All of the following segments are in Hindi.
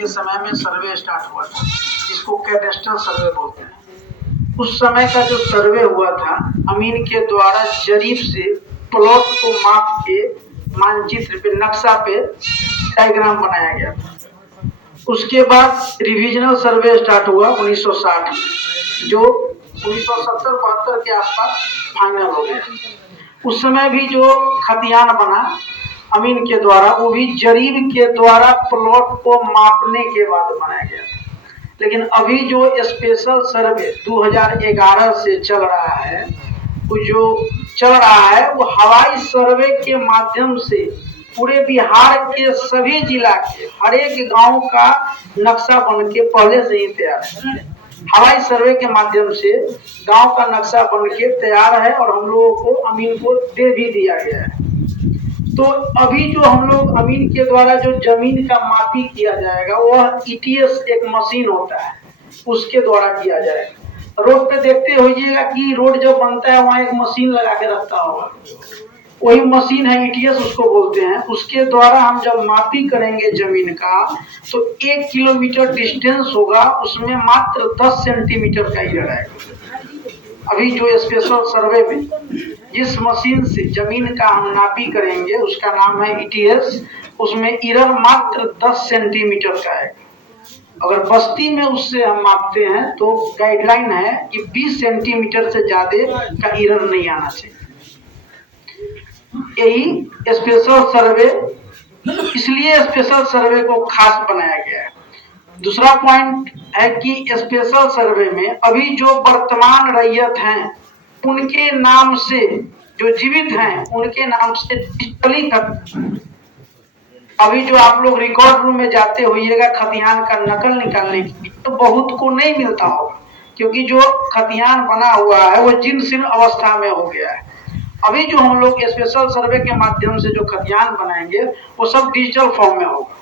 के समय में सर्वे स्टार्ट हुआ था, जिसको कैडेस्ट्रल सर्वे बोलते हैं। उस समय का जो सर्वे हुआ था, अमीन के द्वारा जरीब से प्लॉट को माप के मानचित्र पे, नक्शा पे डायग्राम बनाया गया था। उसके बाद रिविजनल सर्वे स्टार्ट हुआ 1960 में, जो 1970-72 के आसपास फाइनल हो गया। उस समय भी जो खतियान बना अमीन के द्वारा, वो भी जरीब के द्वारा प्लॉट को मापने के बाद बनाया गया था। लेकिन अभी जो स्पेशल सर्वे 2011 से चल रहा है, वो हवाई सर्वे के माध्यम से पूरे बिहार के सभी जिला के हर एक गांव का नक्शा बन के पहले से ही तैयार है। हवाई सर्वे के माध्यम से गांव का नक्शा बन के तैयार है और हम लोगों को अमीन को दे भी दिया गया है। तो अभी जो हम लोग अमीन के द्वारा जो जमीन का मापी किया जाएगा, वह ईटीएस एक मशीन होता है, उसके द्वारा किया जाएगा। रोड पे देखते होइएगा कि रोड जब बनता है वहाँ एक मशीन लगा के रखता होगा, वही मशीन है ईटीएस उसको बोलते हैं। उसके द्वारा हम जब मापी करेंगे जमीन का, तो 1 किलोमीटर डिस्टेंस होगा, उसमें मात्र 10 सेंटीमीटर का एरर आएगा। अभी जो स्पेशल सर्वे में जिस मशीन से जमीन का हम नापी करेंगे, उसका नाम है ईटीएस, उसमें एरर मात्र 10 सेंटीमीटर का है। अगर बस्ती में उससे हम मापते हैं तो गाइडलाइन है कि 20 सेंटीमीटर से ज्यादा का एरर नहीं आना चाहिए। यही स्पेशल सर्वे, इसलिए स्पेशल सर्वे को खास बनाया गया है। दूसरा पॉइंट है कि स्पेशल सर्वे में अभी जो वर्तमान रैयत हैं, उनके नाम से, जो जीवित हैं उनके नाम से डिजिटली, अभी जो आप लोग रिकॉर्ड रूम में जाते होइएगा खतियान का नकल निकालने के लिए, तो बहुत को नहीं मिलता होगा, क्योंकि जो खतियान बना हुआ है वो जीर्ण शीर्ण अवस्था में हो गया है। अभी जो हम लोग स्पेशल सर्वे के माध्यम से जो खतियान बनाएंगे, वो सब डिजिटल फॉर्म में होगा,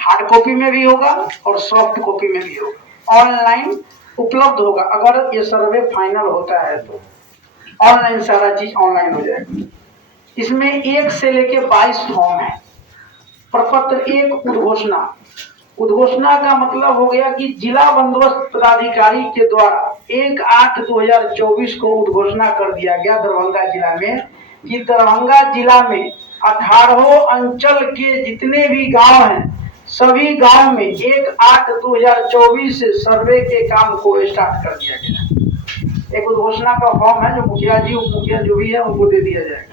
हार्ड कॉपी में भी होगा और सॉफ्ट कॉपी में भी होगा, ऑनलाइन उपलब्ध होगा। अगर ये सर्वे फाइनल होता है तो ऑनलाइन सारा चीज ऑनलाइन हो जाएगा। इसमें 1 से लेके 22 फॉर्म है। प्रपत्र 1 उद्घोषणा। उद्घोषणा का मतलब हो गया कि जिला बंदोबस्त पदाधिकारी के द्वारा 1/8/2024 को उद्घोषणा कर दिया गया दरभंगा जिला में कि दरभंगा जिला में 18 अंचल के जितने भी गांव हैं, सभी गांव में 1/8/2024 से सर्वे के काम को स्टार्ट कर दिया गया। एक उद्घोषणा का फॉर्म है जो मुखिया जी, उप मुखिया जो भी है उनको दे दिया जाएगा।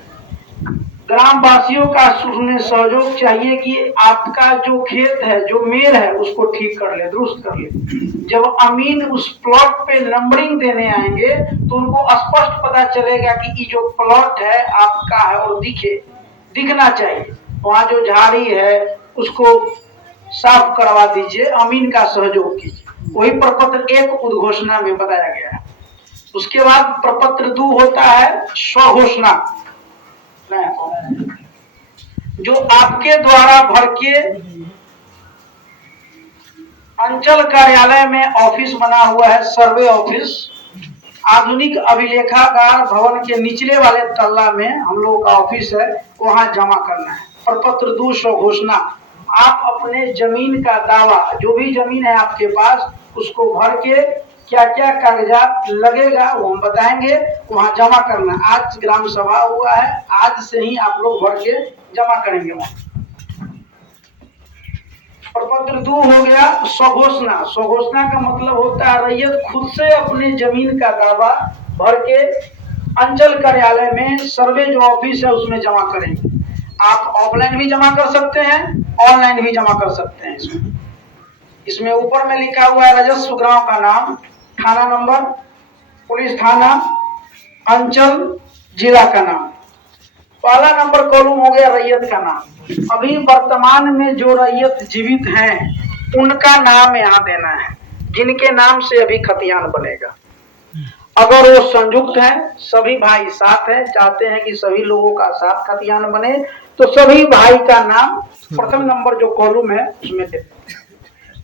ग्राम वासियों का उसमें सहयोग चाहिए कि आपका जो खेत है, जो मेल है, उसको ठीक कर ले, दुरुस्त कर ले। जब अमीन उस प्लॉट पे नंबरिंग देने आएंगे तो उनको स्पष्ट पता चलेगा कि ये जो प्लॉट है आपका है और दिखना चाहिए। वहाँ जो झाड़ी है उसको साफ करवा दीजिए, अमीन का सहयोग कीजिए। वही प्रपत्र 1 उद्घोषणा में बताया गया है। उसके बाद प्रपत्र 2 होता है स्वघोषणा, जो आपके द्वारा भर के अंचल कार्यालय में ऑफिस बना हुआ है, सर्वे ऑफिस, आधुनिक अभिलेखागार भवन के निचले वाले तल्ला में हम लोगों का ऑफिस है, वहां जमा करना है। प्रपत्र 2 स्वघोषणा, आप अपने जमीन का दावा, जो भी जमीन है आपके पास, उसको भर के क्या क्या कागजात लगेगा वो हम बताएंगे, वहां जमा करना। आज ग्राम सभा हुआ है, आज से ही आप लोग भर के जमा करेंगे वहां। प्रपत्र 2 हो गया स्वघोषणा। स्वघोषणा का मतलब होता है रैयत खुद से अपने जमीन का दावा भर के अंचल कार्यालय में, सर्वे जो ऑफिस है उसमें जमा करेंगे। आप ऑफलाइन भी जमा कर सकते हैं, ऑनलाइन भी जमा कर सकते हैं। इसमें ऊपर में लिखा हुआ है राजस्व ग्राम का नाम, थाना नंबर, पुलिस थाना, अंचल, जिला का नाम। पहला नंबर कॉलम हो गया रैयत का नाम। अभी वर्तमान में जो रैयत जीवित हैं उनका नाम यहाँ देना है, जिनके नाम से अभी खतियान बनेगा। अगर वो संयुक्त है, सभी भाई साथ हैं, चाहते हैं कि सभी लोगों का साथ खतियान बने, तो सभी भाई का नाम प्रथम नंबर जो कॉलम है उसमें देते हैं।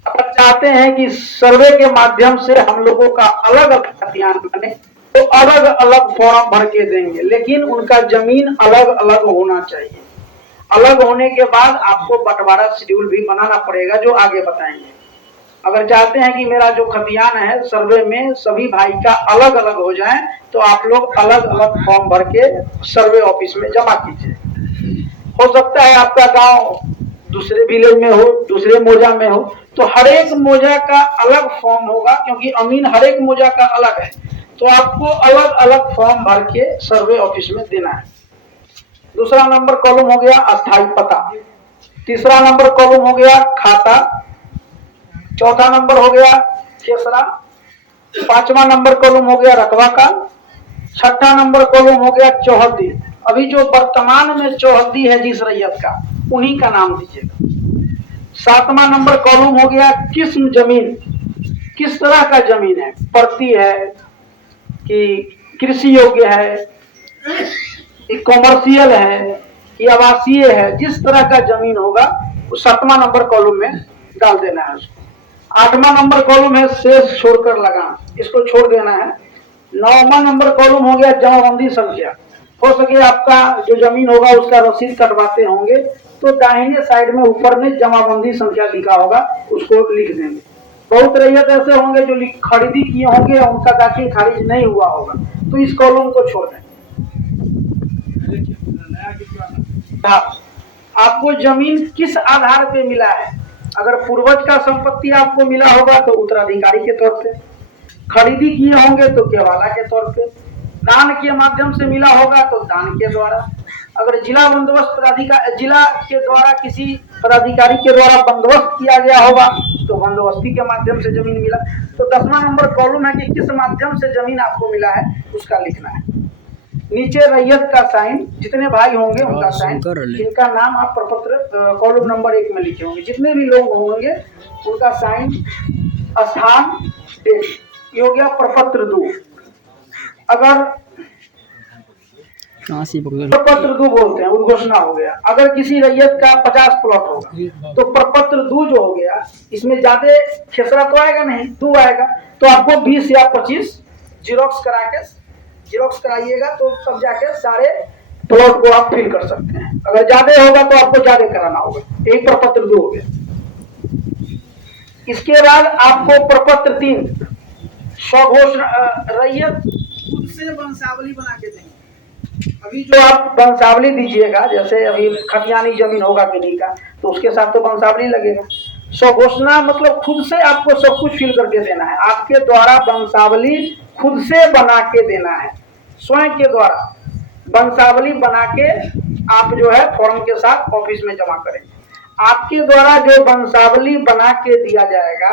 अगर चाहते हैं कि सर्वे के माध्यम से हम लोगों का अलग अलग खतियान बने, तो अलग अलग फॉर्म भर के देंगे, लेकिन उनका जमीन अलग अलग होना चाहिए। अलग होने के बाद आपको बंटवारा शेड्यूल भी बनाना पड़ेगा, जो आगे बताएंगे। अगर चाहते हैं कि मेरा जो खतियान है सर्वे में सभी भाई का अलग अलग हो जाए तो आप लोग अलग अलग फॉर्म भर के सर्वे ऑफिस में जमा कीजिए। हो सकता है आपका गांव दूसरे विलेज में हो, दूसरे मोजा में हो, तो हर एक मोजा का अलग फॉर्म होगा, क्योंकि अमीन हर एक मोजा का अलग है, तो आपको अलग अलग फॉर्म भर के सर्वे ऑफिस में देना है। दूसरा नंबर कॉलम हो गया अस्थायी पता, तीसरा नंबर कॉलम हो गया खाता, चौथा नंबर हो गया खेसरा, पांचवा नंबर कॉलम हो गया रकबा का, छठा नंबर कॉलम हो गया चौहद्दी। अभी जो वर्तमान में चौहद्दी है जिस रैयत का, उन्हीं का नाम दीजिएगा। सातवां नंबर कॉलम हो गया किस्म जमीन, किस तरह का जमीन है, पड़ती है कि कृषि योग्य है, कॉमर्शियल है कि आवासीय है, जिस तरह का जमीन होगा वो सातवां नंबर कॉलम में डाल देना है उसको। आठवां नंबर कॉलम है शेष छोड़कर लगाना, इसको छोड़ देना है। नौवां नंबर कॉलम हो गया जमाबंदी संख्या, हो सके आपका जो जमीन होगा उसका रसीद कटवाते होंगे तो दाहिने साइड में ऊपर में जमाबंदी संख्या लिखा होगा, उसको लिख देंगे। बहुत रैयत ऐसे होंगे जो खरीदी किए होंगे उनका दाखिल खारिज नहीं हुआ होगा, तो इस कॉलम को छोड़ दें। आपको जमीन किस आधार पे मिला है, अगर पूर्वज का संपत्ति आपको मिला होगा तो उत्तराधिकारी के तौर पे, खरीदी किए होंगे तो केवाला के तौर पे, दान के माध्यम से मिला होगा तो दान के द्वारा, अगर जिला बंदोबस्त पदाधिकारी जिला के द्वारा किसी पदाधिकारी के द्वारा बंदोबस्त किया गया होगा तो बंदोबस्ती के माध्यम से जमीन मिला। तो 10वां नंबर कॉलम है कि किस माध्यम से जमीन आपको मिला है उसका लिखना है। नीचे रैयत का साइन, जितने भाई होंगे उनका साइन, जिनका नाम आप प्रपत्र कॉलम नंबर 1 में लिखे होंगे, जितने भी लोग होंगे उनका साइन, स्थान, डेट, ये हो गया प्रपत्र 2। अगर प्रपत्र 2 बोलते हैं, उद्घोषणा हो गया। अगर किसी रैयत का 50 प्लॉट होगा तो प्रपत्र 2 जो हो गया, इसमें ज्यादा खेसरा तो आएगा नहीं, 2 आएगा, तो आपको 20 या 25 जिरोक्स कराइएगा तो तब जाके सारे प्लॉट को आप फिल कर सकते हैं। अगर ज्यादा होगा तो आपको ज्यादा कराना होगा, एक प्रपत्र 2 हो गया। इसके बाद आपको प्रपत्र 3 स्वघोषणा, रैयत खुद से वंशावली बना के देंगे। अभी जो आप वंशावली दीजिएगा, जैसे अभी खतियानी जमीन होगा किन्हीं का तो उसके साथ तो वंशावली लगेगा। स्वघोषणा मतलब खुद से आपको सब कुछ फिल करके देना है, आपके द्वारा वंशावली खुद से बना के देना है, स्वयं के द्वारा वंशावली बना के आप जो है फॉर्म के साथ ऑफिस में जमा करेंगे। आपके द्वारा जो वंशावली बना के दिया जाएगा,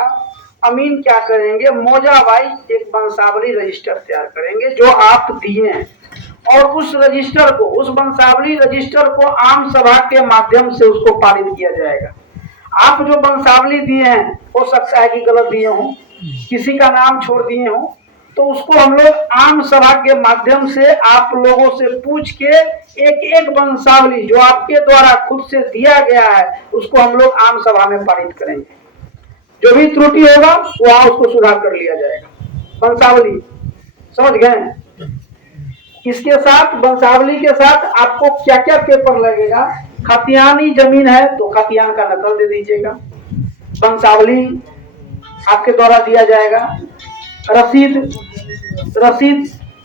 अमीन क्या करेंगे, मौजा वाइज एक वंशावली रजिस्टर तैयार करेंगे जो आप दिए हैं, और उस रजिस्टर को, उस वंशावली रजिस्टर को आम सभा के माध्यम से उसको पारित किया जाएगा। आप जो वंशावली दिए हैं हो सकता है कि गलत दिए हों, किसी का नाम छोड़ दिए हों, तो उसको हम लोग आम सभा के माध्यम से आप लोगों से पूछ के एक एक वंशावली जो आपके द्वारा खुद से दिया गया है उसको हम लोग आम सभा में पारित करेंगे। जो भी त्रुटि होगा वहां उसको सुधार कर लिया जाएगा। वंशावली समझ गए? इसके साथ वंशावली के साथ आपको क्या क्या पेपर लगेगा, खतियानी जमीन है तो खतियान का नकल दे दीजिएगा, वंशावली आपके द्वारा दिया जाएगा, रसीद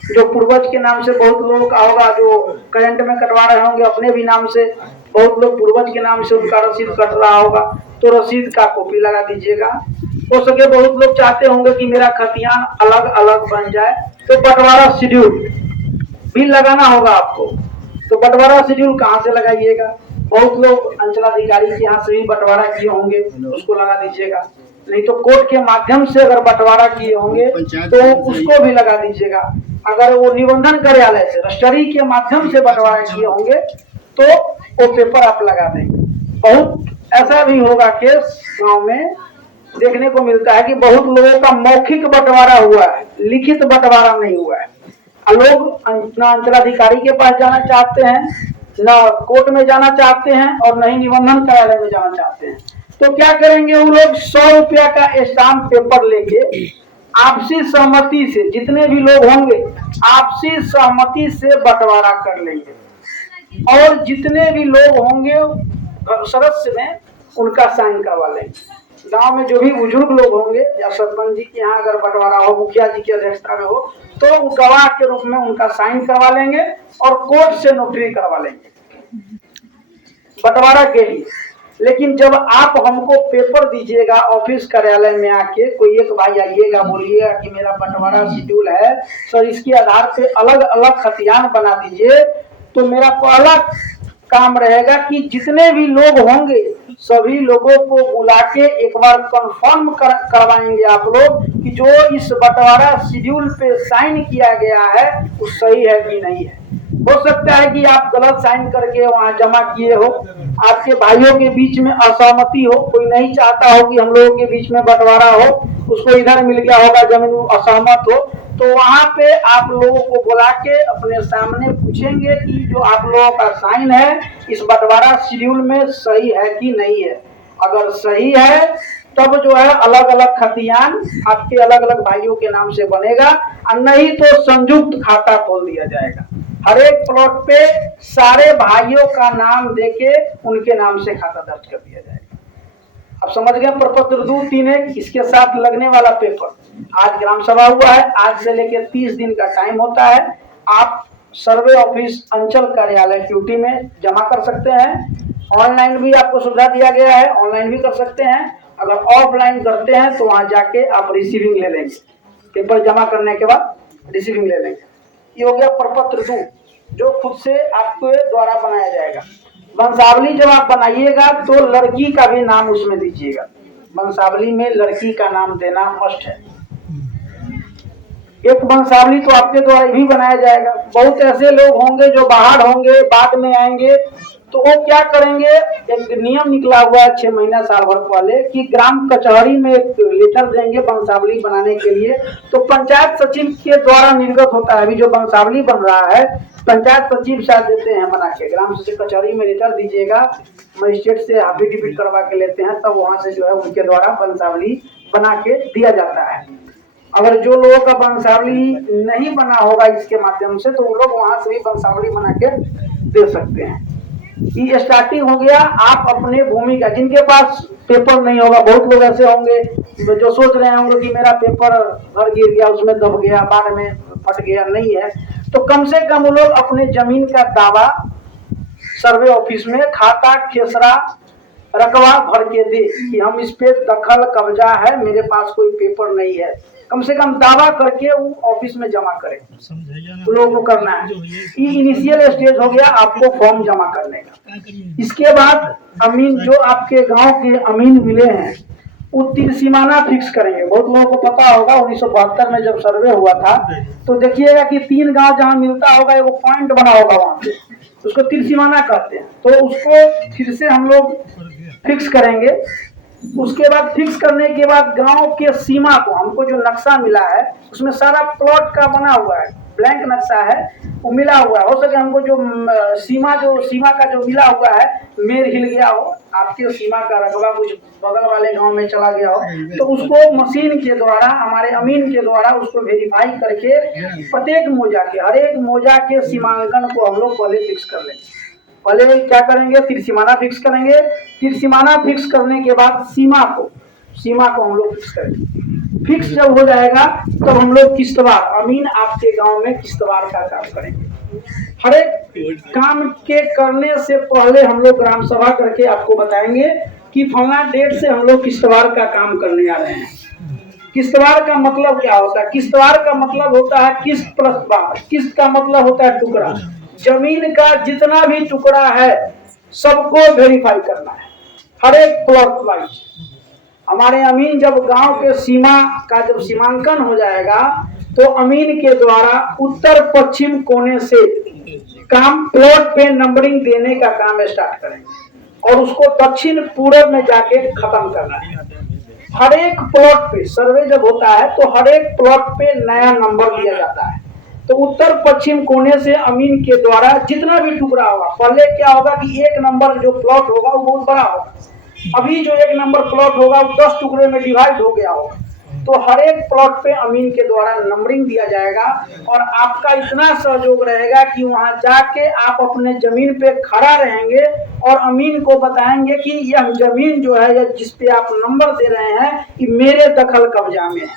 जो पूर्वज के नाम से बहुत लोगों का होगा, जो करंट में कटवा रहे होंगे अपने भी नाम से, बहुत लोग पूर्वज के नाम से उनका रसीद कट रहा होगा तो रसीद का कॉपी लगा दीजिएगा। हो सके बहुत लोग चाहते होंगे कि मेरा खतियान अलग अलग बन जाए तो बंटवारा शेड्यूल भी लगाना होगा आपको, तो बंटवारा शेड्यूल कहाँ से लगाइएगा, बहुत लोग अंचलाधिकारी के यहाँ से भी बंटवारा किए होंगे, उसको लगा दीजिएगा, नहीं तो कोर्ट के माध्यम से अगर बंटवारा किए होंगे तो उसको भी लगा दीजिएगा। अगर वो निबंधन कार्यालय से रजिस्ट्री के माध्यम से बंटवारा किए होंगे तो वो पेपर आप लगा देंगे। बहुत ऐसा भी होगा केस गांव में देखने को मिलता है कि बहुत लोगों का मौखिक बंटवारा हुआ है, लिखित बंटवारा नहीं हुआ है। लोग ना अंचलाधिकारी के पास जाना चाहते हैं, ना कोर्ट में जाना चाहते हैं, और न ही निबंधन कार्यालय में जाना चाहते हैं। तो क्या करेंगे वो लोग, 100 रुपया का स्टाम्प पेपर लेके आपसी सहमति से, जितने भी लोग होंगे आपसी सहमति से बंटवारा कर लेंगे, और जितने भी लोग होंगे सदस्य में उनका साइन करवा लेंगे। गांव में जो भी बुजुर्ग लोग होंगे या सरपंच जी के यहाँ अगर बंटवारा हो, मुखिया जी की अध्यक्षता में हो, तो गवाह के रूप में उनका साइन करवा लेंगे और कोर्ट से नोटरी करवा लेंगे बंटवारा के लिए। लेकिन जब आप हमको पेपर दीजिएगा ऑफिस कार्यालय में आके, कोई एक भाई आइएगा बोलिएगा कि मेरा बंटवारा शेड्यूल है सर, इसके आधार पे अलग अलग खतियान बना दीजिए, तो मेरा पहला काम रहेगा कि जितने भी लोग होंगे सभी लोगों को बुला के एक बार कंफर्म करवाएंगे आप लोग कि जो इस बंटवारा शेड्यूल पे साइन किया गया है वो सही है कि नहीं है। हो सकता है कि आप गलत साइन करके वहां जमा किए हो, आपके भाइयों के बीच में असहमति हो, कोई नहीं चाहता हो कि हम लोगों के बीच में बंटवारा हो, उसको इधर मिल गया होगा जमीन, असहमत हो, तो वहां पे आप लोगों को बुला के अपने सामने पूछेंगे कि जो आप लोगों का साइन है इस बंटवारा शेड्यूल में सही है कि नहीं है। अगर सही है तब जो है अलग अलग खतियान आपके अलग अलग भाइयों के नाम से बनेगा, और नहीं तो संयुक्त खाता खोल दिया जाएगा। हर एक प्लॉट पे सारे भाइयों का नाम देके उनके नाम से खाता दर्ज कर दिया जाएगा। अब समझ गए प्रपत्र 2-3 इसके साथ लगने वाला पेपर। आज ग्राम सभा हुआ है, आज से लेकर 30 दिन का टाइम होता है। आप सर्वे ऑफिस अंचल कार्यालय क्यूटी में जमा कर सकते हैं। ऑनलाइन भी आपको सुविधा दिया गया है, ऑनलाइन भी कर सकते हैं। अगर ऑफलाइन करते हैं तो वहां जाके आप रिसीविंग ले लेंगे, पेपर जमा करने के बाद रिसीविंग ले लेंगे। ये हो गया प्रपत्र 2 जो खुद से आपके द्वारा बनाया जाएगा। वंशावली जब आप बनाइएगा तो लड़की का भी नाम उसमें दीजिएगा। वंशावली में लड़की का नाम देना मस्ट है। एक वंशावली तो आपके द्वारा भी बनाया जाएगा। बहुत ऐसे लोग होंगे जो बाहर होंगे, बाद में आएंगे, तो वो क्या करेंगे, एक नियम निकला हुआ है 6 महीना साल भर पहले कि ग्राम कचहरी में एक लेटर देंगे वंशावली बनाने के लिए, तो पंचायत सचिव के द्वारा निर्गत होता है। अभी जो वंशावली बन रहा है पंचायत सचिव साहब देते हैं बना के, ग्राम सचिव कचहरी में लेटर दीजिएगा, मजिस्ट्रेट से एफिडेविट करवा के लेते हैं, तब वहां से जो है उनके द्वारा वंशावली बना के दिया जाता है। अगर जो लोगों का वंशावली नहीं बना होगा इसके माध्यम से, तो वो लोग वहां से भी वंशावली बना के दे सकते हैं। ये स्टार्टिंग हो गया। आप अपने भूमि का, जिनके पास पेपर नहीं होगा, बहुत लोग ऐसे होंगे जो सोच रहे होंगे कि मेरा पेपर घर गिर गया, उसमें दब गया, बाढ़ में फट गया, नहीं है, तो कम से कम वो लोग अपने जमीन का दावा सर्वे ऑफिस में खाता खेसरा रकबा भर के दे कि हम इस पे दखल कब्जा है, मेरे पास कोई पेपर नहीं है, कम से कम दावा करके वो ऑफिस में जमा करें। तो लोगों को करना है। ये इनिशियल स्टेज हो गया आपको फॉर्म जमा करने का। इसके बाद अमीन, जो आपके गांव के अमीन मिले हैं वो तिरसीमाना फिक्स करेंगे। बहुत लोगों को पता होगा 1972 में जब सर्वे हुआ था तो देखिएगा कि 3 गांव जहां मिलता होगा वो पॉइंट बना होगा, वहां पे उसको तिरसीमाना कहते हैं। तो उसको फिर से हम लोग फिक्स करेंगे। उसके बाद फिक्स करने के बाद गांव के सीमा को, हमको जो नक्शा मिला है उसमें सारा प्लॉट का बना हुआ है, ब्लैंक नक्शा है वो मिला हुआ है। हो सके हमको जो सीमा का जो मिला हुआ है मेर हिल गया हो, आपके सीमा का रकबा कुछ बगल वाले गांव में चला गया हो, तो उसको मशीन के द्वारा, हमारे अमीन के द्वारा उसको वेरीफाई करके प्रत्येक मोजा के, हर एक मोजा के सीमांकन को हम लोग पहले फिक्स कर लेंगे। पहले क्या करेंगे, तिरसीमाना फिक्स करेंगे। तिरसीमाना फिक्स करने के बाद सीमा को हम लोग फिक्स करेंगे। फिक्स जब हो जाएगा तो हम लोग किस्तवार, अमीन आपके गांव में किस्तवार का काम करेंगे। हर एक काम के करने से पहले हम लोग ग्राम सभा करके आपको बताएंगे कि फला डेट से हम लोग किस्तवार का काम करने आ रहे हैं। किस्तवार का मतलब क्या होता है? किस्तवार का मतलब होता है किस्त प्लस बार। किस्त का मतलब होता है टुकड़ा। जमीन का जितना भी टुकड़ा है सबको वेरीफाई करना है, हर एक प्लॉट वाइज। हमारे अमीन जब गांव के सीमा का जब सीमांकन हो जाएगा तो अमीन के द्वारा उत्तर पश्चिम कोने से काम प्लॉट पे नंबरिंग देने का काम स्टार्ट करेंगे और उसको दक्षिण पूर्व में जाके खत्म करना है। हर एक प्लॉट पे सर्वे जब होता है तो हर एक प्लॉट पे नया नंबर दिया जाता है। तो उत्तर पश्चिम कोने से अमीन के द्वारा जितना भी टुकड़ा होगा, पहले क्या होगा कि 1 नंबर जो प्लॉट होगा वो बहुत बड़ा होगा। अभी जो 1 नंबर प्लॉट होगा वो 10 टुकड़े में डिवाइड हो गया होगा। तो हर एक प्लॉट पे अमीन के द्वारा नंबरिंग दिया जाएगा और आपका इतना सहयोग रहेगा कि वहां जाके आप अपने जमीन पे खड़ा रहेंगे और अमीन को बताएंगे कि यह जमीन जो है या जिस पे आप नंबर दे रहे हैं ये मेरे दखल कब्जा में है।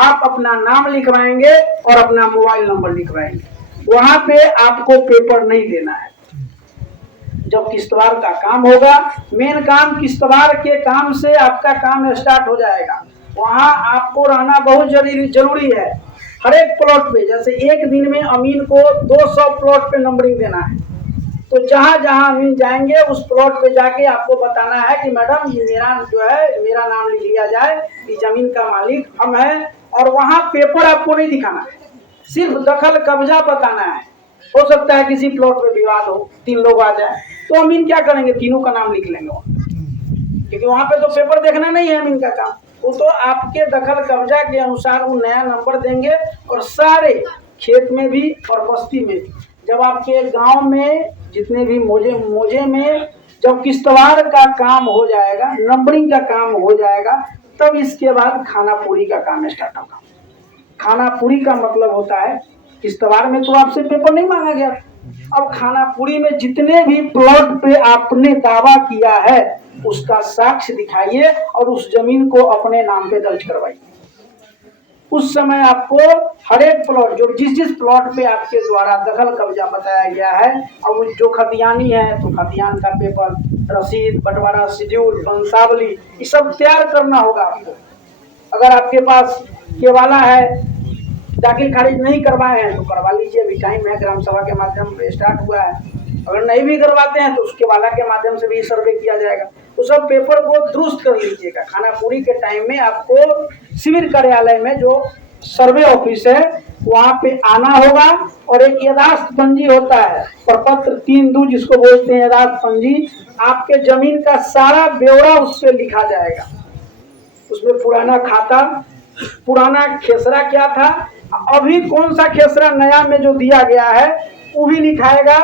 आप अपना नाम लिखवाएंगे और अपना मोबाइल नंबर लिखवाएंगे। वहां पे आपको पेपर नहीं देना है। जब किश्तवाड़ का काम होगा, मेन काम किश्तवाड़ के काम से आपका काम स्टार्ट हो जाएगा। वहां आपको रहना बहुत जरूरी है। हर एक प्लॉट पे जैसे एक दिन में अमीन को 200 प्लॉट पे नंबरिंग देना है, तो जहां जहां अमीन जाएंगे उस प्लॉट पे जाके आपको बताना है कि मैडम ये मेरा जो है मेरा नाम लिख लिया जाए, इस जमीन का मालिक हम है। और वहां पेपर आपको नहीं दिखाना है, सिर्फ दखल कब्जा बताना है। हो सकता है किसी प्लॉट पे विवाद हो, 3 लोग आ जाए, तो अमीन क्या करेंगे, तीनों का नाम लिख लेंगे क्योंकि वहां पे तो पेपर देखना नहीं है अमीन का काम। वो तो आपके दखल कब्जा के अनुसार वो नया नंबर देंगे और सारे खेत में भी और बस्ती में भी। जब आपके गांव में जितने भी मोजे में जब किश्तवाड़ का काम हो जाएगा, नंबरिंग का काम हो जाएगा, तब इसके बाद खाना पूरी का काम स्टार्ट होगा। खाना पूरी का मतलब होता है किश्तवाड़ में तो आपसे पेपर नहीं मांगा गया, अब खाना पूरी में जितने भी प्लॉट पे आपने दावा किया है उसका साक्ष्य दिखाइए और उस जमीन को अपने नाम पे दर्ज करवाइए। उस समय आपको हर एक प्लॉट जो जिस प्लॉट पे आपके द्वारा दखल कब्जा बताया गया है, और जो खतियानी है तो खतियान का पेपर, रसीद, बंटवारा शेड्यूल, वंशावली, ये सब तैयार करना होगा आपको। अगर आपके पास केवाला है, दाखिल खारिज नहीं करवाए हैं तो करवा लीजिए, अभी टाइम है, ग्राम सभा के माध्यम से स्टार्ट हुआ है। अगर नहीं भी करवाते हैं तो उसके वाला के माध्यम से भी सर्वे किया जाएगा। तो सब पेपर को दुरुस्त कर लीजिएगा। खाना पूरी के टाइम में आपको शिविर कार्यालय में जो सर्वे ऑफिस है वहाँ पे आना होगा और एक यदार्थ पंजी होता है, प्रपत्र 3-2 जिसको बोलते हैं यदार्थ पंजी, आपके जमीन का सारा ब्यौरा उस पर लिखा जाएगा। उसमें पुराना खाता, पुराना खेसरा क्या था, अभी कौन सा खेसरा नया में जो दिया गया है वो भी लिखाएगा,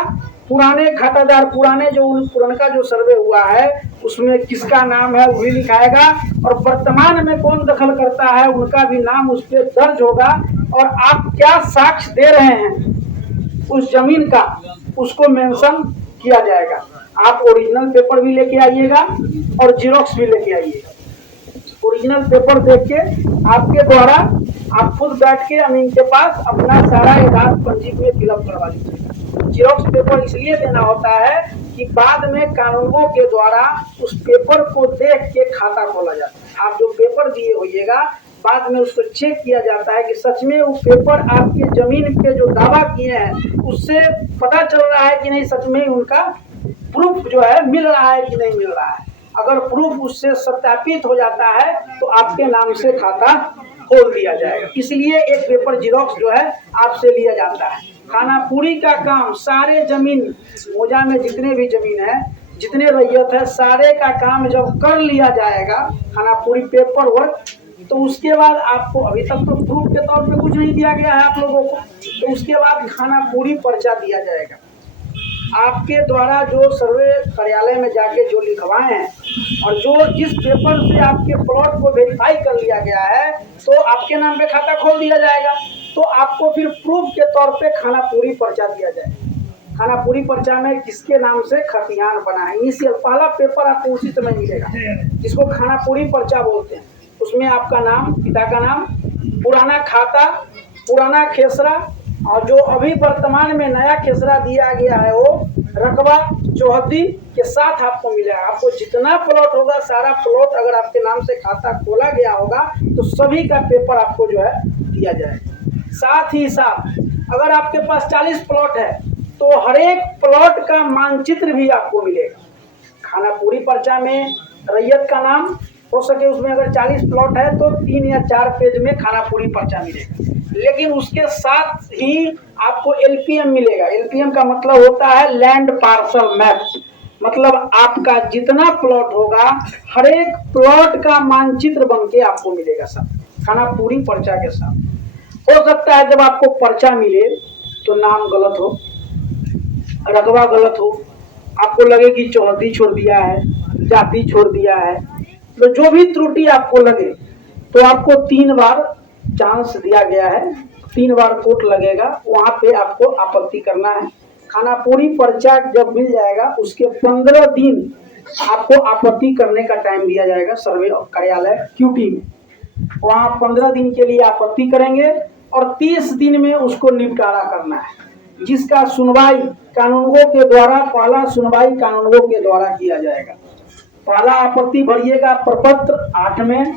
पुराने खातादार पुराने जो पुराना जो सर्वे हुआ है उसमें किसका नाम है वो भी लिखाएगा, और वर्तमान में कौन दखल करता है उनका भी नाम उस पर दर्ज होगा। और आप क्या साक्ष्य दे रहे हैं उस जमीन का उसको मेंशन किया जाएगा। आप ओरिजिनल पेपर भी लेके आइएगा और जीरोक्स भी लेके आइएगा। ओरिजिनल पेपर देख के आपके द्वारा आप खुद बैठ के अमीन के पास अपना सारा यदार्थ पंजी में फिलअप करवा लीजिएगा। जीरोक्स पेपर इसलिए देना होता है कि बाद में कानूनों के द्वारा उस पेपर को देख के खाता खोला जाता है। आप जो पेपर दिए होइएगा बाद में उसको चेक किया जाता है कि सच में वो पेपर आपके जमीन पे जो दावा किए हैं उससे पता चल रहा है कि नहीं, सच में उनका प्रूफ जो है मिल रहा है कि नहीं मिल रहा है। अगर प्रूफ उससे सत्यापित हो जाता है तो आपके नाम से खाता खोल दिया जाएगा। इसलिए एक पेपर जीरोक्स जो है आपसे लिया जाता है। खाना पूरी का काम सारे जमीन मोजा में जितने भी जमीन है, जितने रैयत है, सारे का काम जब कर लिया जाएगा खाना पूरी पेपर वर्क, तो उसके बाद आपको अभी तक तो प्रूफ के तौर पे कुछ नहीं दिया गया है आप लोगों को, तो उसके बाद खाना पूरी पर्चा दिया जाएगा। आपके द्वारा जो सर्वे कार्यालय में जाके जो लिखवाए हैं और जो जिस पेपर से आपके प्लॉट को वेरीफाई कर लिया गया है तो आपके नाम पे खाता खोल दिया जाएगा। तो आपको फिर प्रूफ के तौर पे खाना पूरी पर्चा दिया जाएगा। खाना पूरी पर्चा में किसके नाम से खतियान बना है, इनिशियल पहला पेपर आपको उसी समय मिलेगा जिसको खाना पूरी पर्चा बोलते हैं। उसमें आपका नाम, पिता का नाम, पुराना खाता, पुराना खेसरा, और जो अभी वर्तमान में नया खेसरा दिया गया है वो रकबा चौहद्दी के साथ आपको मिलेगा। आपको जितना प्लॉट होगा सारा प्लॉट अगर आपके नाम से खाता खोला गया होगा तो सभी का पेपर आपको जो है दिया जाएगा। साथ ही साथ अगर आपके पास 40 प्लॉट है तो हर एक प्लॉट का मानचित्र भी आपको मिलेगा। खाना पूरी पर्चा में रैयत का नाम हो सके, उसमें अगर 40 प्लॉट है तो 3 या 4 पेज में खाना पूरी पर्चा मिलेगा। लेकिन उसके साथ ही आपको एलपीएम मिलेगा। एलपीएम का मतलब होता है लैंड पार्सल मैप, मतलब आपका जितना प्लॉट होगा हर एक प्लॉट का मानचित्र बन के आपको मिलेगा सब खाना पूरी पर्चा के साथ। हो सकता है जब आपको पर्चा मिले तो नाम गलत हो, रकबा गलत हो, आपको लगे कि चौहद्दी छोड़ दिया है, जाति छोड़ दिया है, तो जो भी त्रुटि आपको लगे तो आपको 3 बार चांस दिया गया है, 3 बार कोर्ट लगेगा, वहां पे आपको आपत्ति करना है। खानापुरी पर्चा जब मिल जाएगा उसके 15 दिन आपको आपत्ति करने का टाइम दिया जाएगा सर्वे कार्यालय क्यूटी में। वहां 15 दिन के लिए आपत्ति करेंगे और 30 दिन में उसको निपटारा करना है, जिसका सुनवाई कानूनगो के द्वारा, पहला सुनवाई कानूनगो के द्वारा किया जाएगा। पहला आपत्ति भरिएगा प्रपत्र 8 में,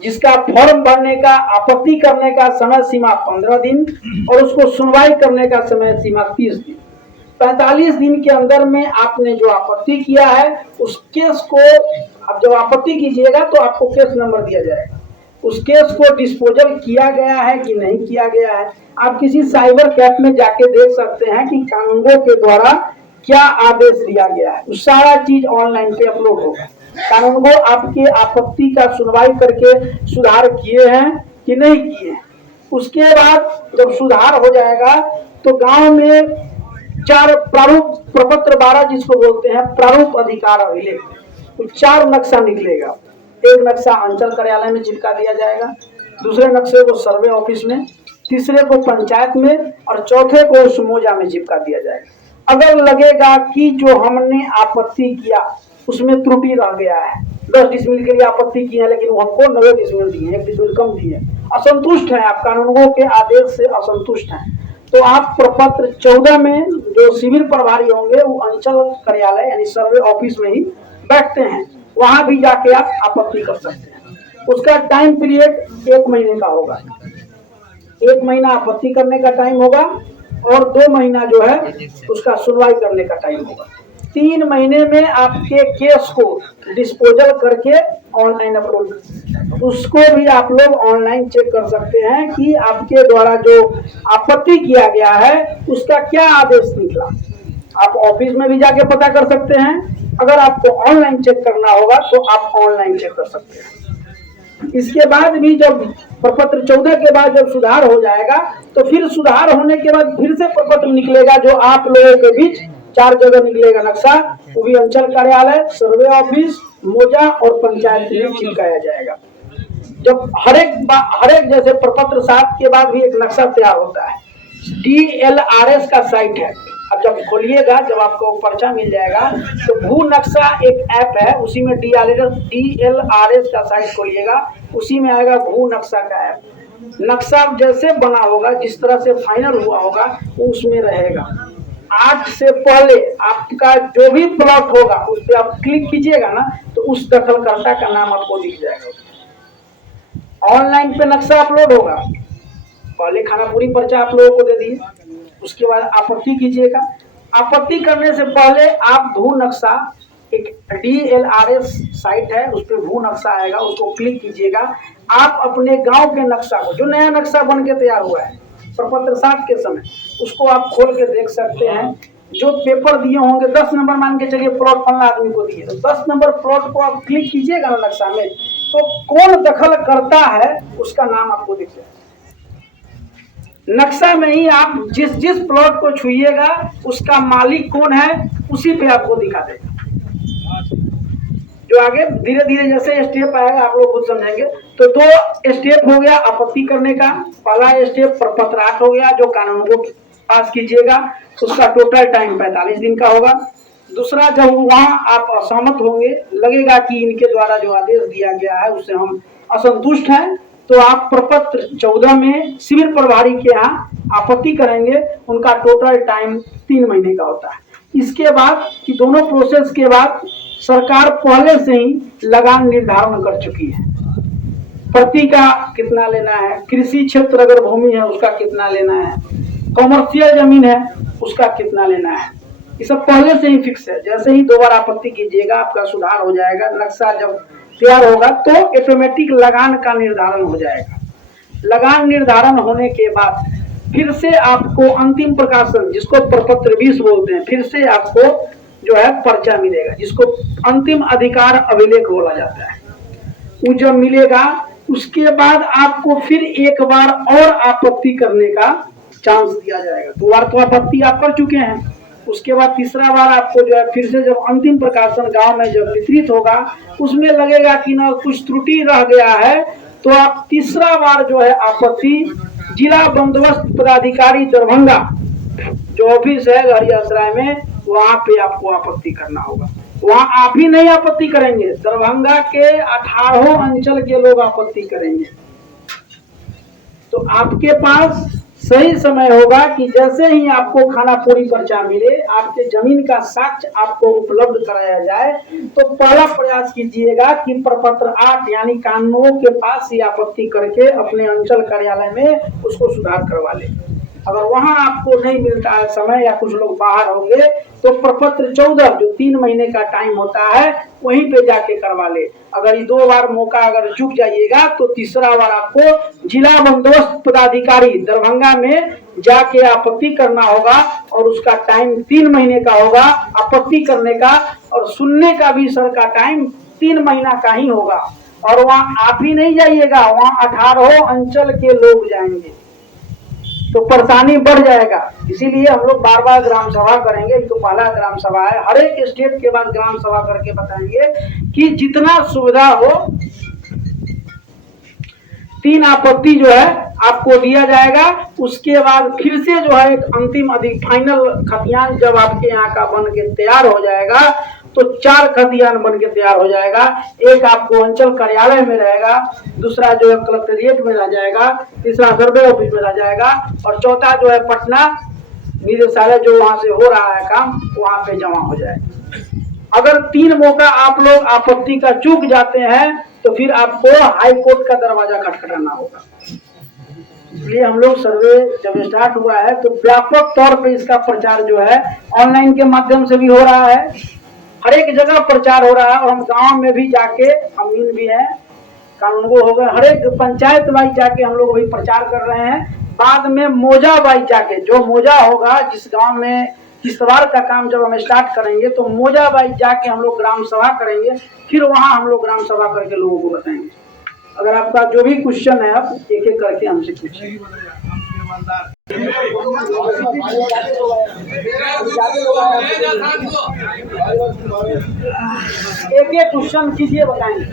जिसका फॉर्म भरने का, आपत्ति करने का समय सीमा 15 दिन और उसको सुनवाई करने का समय सीमा 30 दिन। 45 दिन के अंदर में आपने जो आपत्ति किया है उस केस को, अब जब आपत्ति कीजिएगा तो आपको केस नंबर दिया जाएगा, उस केस को डिस्पोजल किया गया है कि नहीं किया गया है। आप किसी साइबर कैफ में जाके देख सकते हैं कि कानूनगो के द्वारा क्या आदेश दिया गया है, उस सारा चीज ऑनलाइन पे अपलोड होगा। कानूनगो आपके आपत्ति का सुनवाई करके सुधार किए हैं कि नहीं किए हैं। उसके बाद जब सुधार हो जाएगा तो गांव में 4 प्रारूप, प्रपत्र 12 जिसको बोलते हैं प्रारूप अधिकार अभिलेख, तो 4 नक्शा निकलेगा। एक नक्शा अंचल कार्यालय में चिपका दिया जाएगा, दूसरे नक्शे को सर्वे ऑफिस में, तीसरे को पंचायत में और चौथे को सुमोजा में चिपका दिया जाएगा। अगर लगेगा कि जो हमने आपत्ति किया उसमें त्रुटि रह गया है, 10 डिसमिल के लिए आपत्ति की है लेकिन हमको 9 डिसमिल दी है, 1 डिसमिल कम दी है, असंतुष्ट है, आप कानूनगो के आदेश से असंतुष्ट हैं, तो आप प्रपत्र 14 में जो शिविर प्रभारी होंगे वो अंचल कार्यालय यानी सर्वे ऑफिस में ही बैठते हैं, वहां भी जाके आप आपत्ति कर सकते हैं। उसका टाइम पीरियड 1 महीने का होगा, 1 महीना आपत्ति करने का टाइम होगा और 2 महीना जो है उसका सुनवाई करने का टाइम होगा। 3 महीने में आपके केस को डिस्पोजल करके ऑनलाइन अपलोड, उसको भी आप लोग ऑनलाइन चेक कर सकते हैं कि आपके द्वारा जो आपत्ति किया गया है उसका क्या आदेश निकला। आप ऑफिस में भी जाके पता कर सकते हैं, अगर आपको ऑनलाइन चेक करना होगा तो आप ऑनलाइन चेक कर सकते हैं। इसके बाद भी जब प्रपत्र 14 के बाद जब सुधार हो जाएगा तो फिर सुधार होने के बाद फिर से प्रपत्र निकलेगा, जो आप लोगों के बीच 4 जगह निकलेगा नक्शा, वो भी अंचल कार्यालय, सर्वे ऑफिस, मोजा और पंचायत में चिपकाया जाएगा। जब हर एक जैसे प्रपत्र 7 के बाद भी एक नक्शा तैयार होता है, DLRS का साइट है। अब जब खोलिएगा, जब आपको पर्चा मिल जाएगा तो भू नक्शा एक ऐप है, उसी में DLRS का साइट खोलिएगा, उसी में आएगा भू नक्शा का ऐप। नक्शा जैसे बना होगा, जिस तरह से फाइनल हुआ होगा वो उसमें रहेगा। 8 से पहले आपका जो भी प्लॉट होगा उस पर आप क्लिक कीजिएगा ना तो उस दखलकर्ता का नाम आपको दिख जाएगा। ऑनलाइन पे नक्शा अपलोड होगा, पहले खानापुरी पर्चा आप लोगों को दे दिए, उसके बाद आपत्ति कीजिएगा। आपत्ति करने से पहले आप भू नक्शा, एक DLRS साइट है उस पर भू नक्शा आएगा, उसको क्लिक कीजिएगा। आप अपने गांव के नक्शा को, जो नया नक्शा बन के तैयार हुआ है प्रपत्र 7 के समय, उसको आप खोल के देख सकते हैं। जो पेपर दिए होंगे 10 नंबर मान के चलिए प्लॉट फलना आदमी को दिए, तो 10 नंबर प्लॉट को आप क्लिक कीजिएगा ना नक्शा में, तो कौन दखल करता है उसका नाम आपको दिख जाएगा। नक्शा में ही आप जिस प्लॉट को छुइएगा उसका मालिक कौन है उसी पे आपको दिखा देगा। जो आगे धीरे धीरे जैसे स्टेप आएगा आप लोग खुद समझेंगे। तो 2 स्टेप हो गया आपत्ति करने का। पहला स्टेप प्रपत्र 8 हो गया जो कानून को पास कीजिएगा, उसका टोटल टाइम 45 दिन का होगा। दूसरा, जब वहां आप असहमत होंगे, लगेगा कि इनके द्वारा जो आदेश दिया गया है उससे हम असंतुष्ट हैं, तो आप प्रपत्र 14 में शिविर प्रभारी के यहाँ आपत्ति करेंगे। उनका टोटल टाइम 3 महीने का होता है। इसके बाद कि दोनों प्रोसेस के बाद सरकार पहले से ही लगान निर्धारण कर चुकी है। प्रति का कितना लेना है, कृषि क्षेत्र अगर भूमि है उसका कितना लेना है, कॉमर्शियल जमीन है उसका कितना लेना है, ये सब पहले से ही फिक्स है। जैसे ही 2 बार आपत्ति कीजिएगा आपका सुधार हो जाएगा। नक्शा जब तैयार होगा तो ऑटोमेटिक लगान का निर्धारण हो जाएगा। लगान निर्धारण होने के बाद फिर से आपको अंतिम प्रकाशन, जिसको प्रपत्र 20 बोलते हैं, फिर से आपको जो है पर्चा मिलेगा, जिसको अंतिम अधिकार अभिलेख बोला जाता है। वो जब मिलेगा उसके बाद आपको फिर एक बार और आपत्ति करने का चांस दिया जाएगा। 2 बार तो आपत्ति आप कर चुके हैं, उसके बाद तीसरा बार आपको जो है फिर से जब अंतिम प्रकाशन गांव में जब वितरित होगा, उसमें लगेगा कि ना कुछ त्रुटि रह गया है, तो आप तीसरा बार जो है आपत्ति जिला बंदोबस्त पदाधिकारी दरभंगा जो ऑफिस है हरियासराय में, वहां पे आपको आपत्ति करना होगा। वहां आप ही नहीं आपत्ति करेंगे, दरभंगा के 18 अंचल के लोग आपत्ति करेंगे। तो आपके पास सही समय होगा कि जैसे ही आपको खानापुरी पर्चा मिले, आपके जमीन का साक्ष्य आपको उपलब्ध कराया जाए, तो पहला प्रयास कीजिएगा कि प्रपत्र 8 यानी कानूनों के पास ही आपत्ति करके अपने अंचल कार्यालय में उसको सुधार करवा ले। अगर वहां आपको नहीं मिलता है समय या कुछ लोग बाहर होंगे, तो प्रपत्र 14 जो 3 महीने का टाइम होता है वहीं पे जाके करवा ले। अगर ये 2 बार मौका अगर चूक जाइएगा, तो तीसरा बार आपको जिला बंदोबस्त पदाधिकारी दरभंगा में जाके आपत्ति करना होगा और उसका टाइम 3 महीने का होगा आपत्ति करने का, और सुनने का भी सर का टाइम 3 महीना का ही होगा। और वहाँ आप ही नहीं जाइएगा, वहाँ 18 अंचल के लोग जाएंगे, तो परेशानी बढ़ जाएगा। इसीलिए हम लोग बार बार ग्राम सभा करेंगे। तो पहला ग्राम सभा है, हर एक स्टेट के बाद ग्राम सभा करके बताएंगे कि जितना सुविधा हो 3 आपत्ति जो है आपको दिया जाएगा। उसके बाद फिर से जो है एक अंतिम फाइनल खतियान जब आपके यहाँ का बन के तैयार हो जाएगा, तो 4 खतियान बन के तैयार हो जाएगा। एक आपको अंचल कार्यालय में रहेगा, दूसरा जो है कलेक्ट्रेट में रह जाएगा, तीसरा सर्वे ऑफिस में रह जाएगा, और चौथा जो है पटना निदेशालय जो वहां से हो रहा है काम, वहां पे जमा हो जाएगा। अगर 3 मौका आप लोग आपत्ति का चूक जाते हैं, तो फिर आपको हाई कोर्ट का दरवाजा खटखटाना होगा। इसलिए हम लोग सर्वे जब स्टार्ट हुआ है, तो व्यापक तौर पे इसका प्रचार जो है ऑनलाइन के माध्यम से भी हो रहा है, हर एक जगह प्रचार हो रहा है। और हम गांव में भी जाके, अमीन भी हैं, कानून को हो गए, हर एक पंचायत वाइज जाके हम लोग वही प्रचार कर रहे हैं। बाद में मोजा वाइज जाके, जो मोजा होगा जिस गांव में किश्तवाड़ का काम जब हम स्टार्ट करेंगे, तो मोजा वाइज जाके हम लोग ग्राम सभा करेंगे, फिर वहां हम लोग ग्राम सभा करके लोगों को बताएंगे। अगर आपका जो भी क्वेश्चन है, आप एक एक करके हमसे पूछिए। एक एक क्वेश्चन कीजिए, बताएंगे।